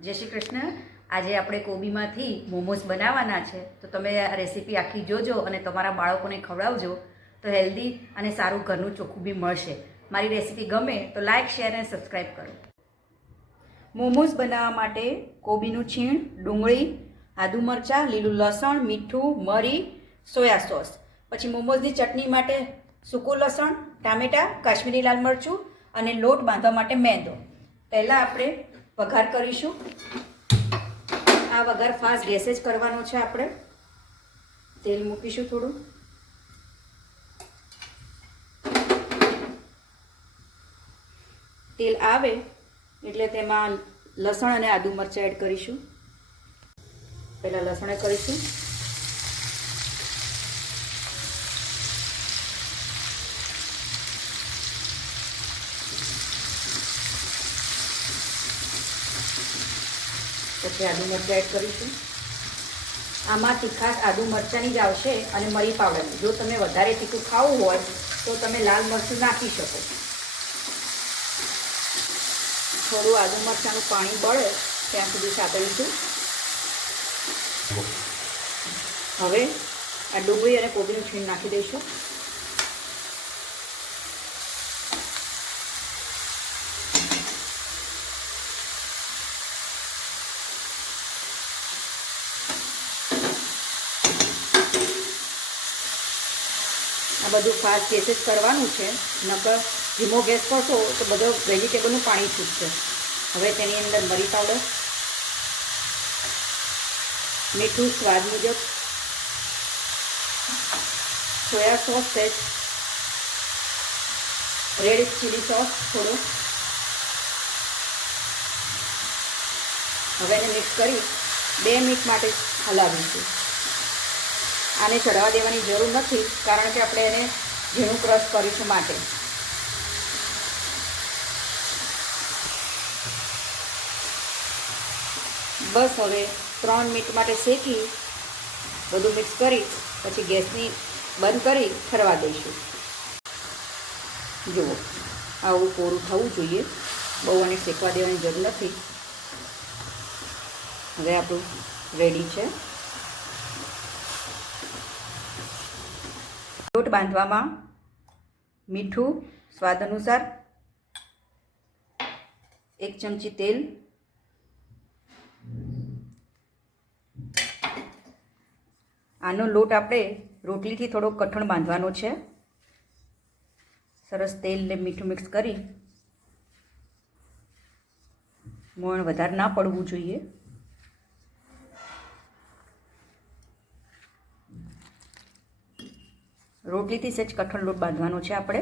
જય શ્રી કૃષ્ણ। આજે આપણે કોબીમાંથી મોમોસ બનાવવાના છે, તો તમે આ રેસીપી આખી જોજો અને તમારા બાળકોને ખવડાવજો, તો હેલ્ધી અને સારું ઘરનું ચોખ્ખું બી મળશે। મારી રેસીપી ગમે તો લાઇક, શેર અને સબસ્ક્રાઈબ કરો। મોમોસ બનાવવા માટે કોબીનું છીણ, ડુંગળી, આદુ મરચાં, લીલું લસણ, મીઠું, મરી, સોયા સોસ, પછી મોમોસની ચટણી માટે સૂકું લસણ, ટામેટાં, કાશ્મીરી લાલ મરચું અને લોટ બાંધવા માટે મેંદો। પહેલાં આપણે વઘાર કરીશું। આ વઘાર ફાસ્ટ ગેસે જ કરવાનો છે। આપણે તેલ મૂકીશું થોડું, તેલ આવે એટલે તેમાં લસણ અને આદુ મરચાં એડ કરીશું। પહેલાં લસણ એડ કરીશું, પછી આદુ મરચાં એડ કરીશું। આમાં તીખાશ આદુ મરચાંની જ આવશે અને મરી પાવડરની। જો તમે વધારે તીખું ખાવું હોય તો તમે લાલ મરચું નાખી શકો। થોડું આદુ મરચાંનું પાણી બળે ત્યાં સુધી સાતળીશું। હવે આ ડુંગળી અને કોબીનું છીણ નાખી દઈશું। આ બધું ફાસ્ટ ગેસે જ કરવાનું છે, નકર ધીમો ગેસ કરશો તો બધો વેજીટેબલનું પાણી છૂટશે। હવે તેની અંદર મરી પાવડર, મીઠું સ્વાદ મુજબ, સોયા સોસ સેજ, રેડ ચીલી સોસ થોડો। હવે એને મિક્સ કરી 2 મિનિટ માટે હલાવીશું। આને ચડવા દેવાની જરૂર નથી, કારણ કે આપણે એને ઝીણું ક્રશ કરીશું માટે। બસ હવે 3 મિનિટ માટે શેકી બધું મિક્સ કરી પછી ગેસની બંધ કરી ઠરવા દઈશું। જુઓ, આવું કોરું થવું જોઈએ, બહુ આને શેકવા દેવાની જરૂર નથી। હવે આપણું રેડી છે। લોટ બાંધવામાં મીઠું સ્વાદ અનુસાર, 1 ચમચી તેલ, આનો લોટ આપણે રોટલીથી થોડો કઠણ બાંધવાનો છે। સરસ તેલ ને મીઠું મિક્સ કરી, મોણ વધારે ના પડવું જોઈએ। રોટલીથી સહેજ કઠણ લોટ બાંધવાનો છે આપણે।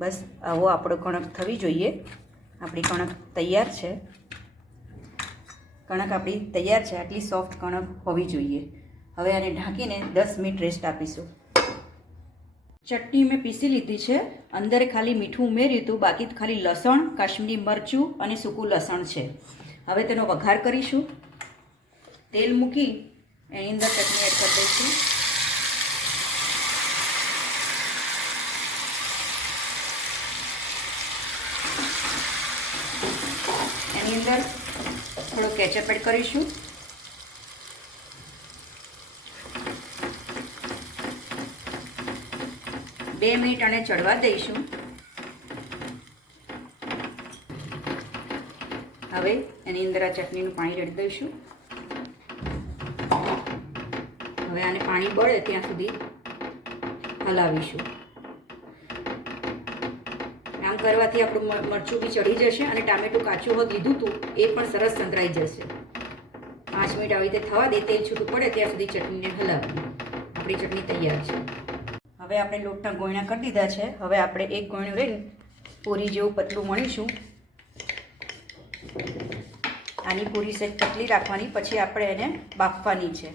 બસ આવો આપણો કણક થવી જોઈએ। આપણી કણક તૈયાર છે। કણક આપણી તૈયાર છે, આટલી સોફ્ટ કણક હોવી જોઈએ। હવે આને ઢાંકીને 10 મિનિટ રેસ્ટ આપીશું। ચટણી મેં પીસી લીધી છે, અંદર ખાલી મીઠું ઉમેર્યું હતું, બાકી ખાલી લસણ, કાશ્મીરી મરચું અને સૂકું લસણ છે। હવે તેનો વઘાર કરીશું। તેલ મૂકી એની અંદર ચટણી એડ કરી દઈશું। એની અંદર થોડો કેચઅપ એડ કરીશું। બે મિનિટ આને ચડવા દઈશું। હવે એની અંદર આ ચટણીનું પાણી રેડી દઈશું। હવે આને પાણી બળે ત્યાં સુધી હલાવીશું। આમ કરવાથી આપણું મરચું બી ચડી જશે અને ટામેટું કાચું હોત લીધું હતું એ પણ સરસ સંતરાઈ જશે। 5 મિનિટ આવી રીતે થવા દે, તેલ છૂટું પડે ત્યાં સુધી ચટણીને હલાવીએ। આપણી ચટણી તૈયાર છે। હવે આપણે લોટના ગોળણા કરી દીધા છે। હવે આપણે એક ગોળણું લઈને પૂરી જેવું પતલું વણીશું। આની પૂરી સહેજ પતલી રાખવાની, પછી આપણે એને બાફવાની છે।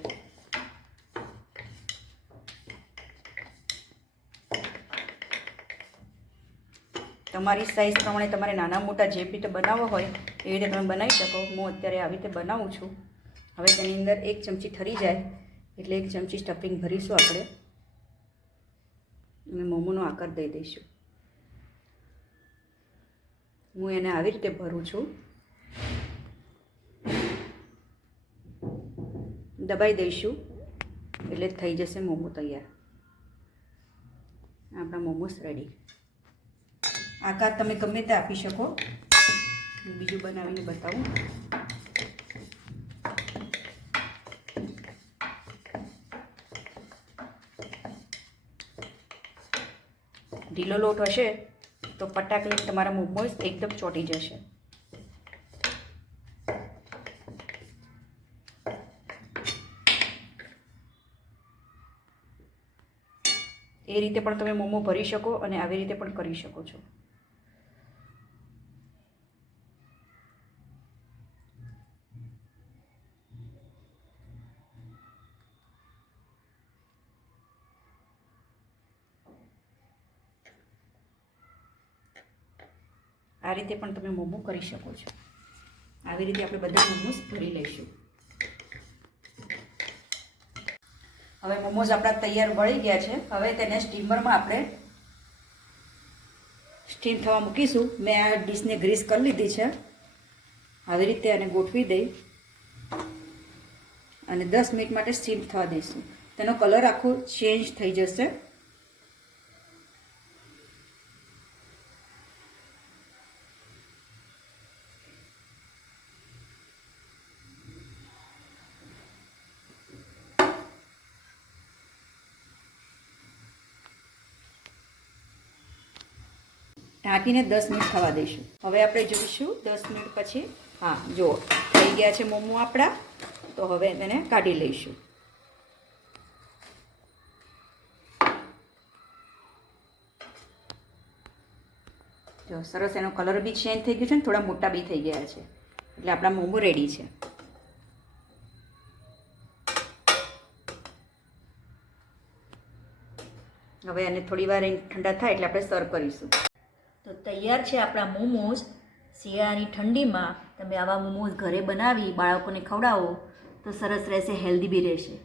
તમારી સાઈઝ પ્રમાણે તમારે નાના મોટા જે રીતે બનાવવો હોય એ રીતે તમે બનાવી શકો। હું અત્યારે આવી રીતે બનાવું છું। હવે તેની અંદર 1 ચમચી ઠરી જાય એટલે 1 ચમચી સ્ટફિંગ ભરીશું આપણે અને મોમોનો આકાર દઈ દઈશું. હું એને આવી રીતે ભરું છું, દબાઈ દઈશું એટલે થઈ જશે મોમો તૈયાર. આપણા મોમોસ રેડી. આકાર તમે ગમે તે આપી શકો. હું બીજું બનાવીને બતાવું. ઢીલો લોટ હશે તો ફટાકડે તમારા મોમોસ એકદમ ચોંટી જશે. એ રીતે પણ તમે મોમો ભરી શકો અને આવી રીતે પણ કરી શકો છો. આ રીતે પણ તમે મોમો કરી શકો છો. આવી રીતે આપણે બધા મોમોસ ભરી લઈશું. હવે મોમોસ આપણા તૈયાર વળી ગયા છે. હવે તેને સ્ટીમરમાં આપણે સ્ટીમ થવા મૂકીશું. મેં આ ડીશને ગ્રીસ કરી લીધી છે. આવી રીતે આને ગોઠવી દઈ અને 10 મિનિટ માટે સ્ટીમ થવા દઈશું. તેનો કલર આખો ચેન્જ થઈ જશે. ઢાંકીને 10 મિનિટ થવા દઈશું. હવે આપણે જોઈશું 10 મિનિટ પછી. હા, જુઓ થઈ ગયા છે મોમો આપણા. તો હવે તેને કાઢી લઈશું. જો સરસ એનો કલર બી ચેન્જ થઈ ગયો છે ને થોડા મોટા બી થઈ ગયા છે. એટલે આપણા મોમો રેડી છે. હવે આને થોડી વાર ઠંડા થાય એટલે આપણે સર્વ કરીશું. તો તૈયાર છે આપણા મોમોઝ. શિયાળાની ઠંડીમાં તમે આવા મોમોઝ ઘરે બનાવી બાળકોને ખવડાવો તો સરસ રહેશે, હેલ્ધી બી રહેશે.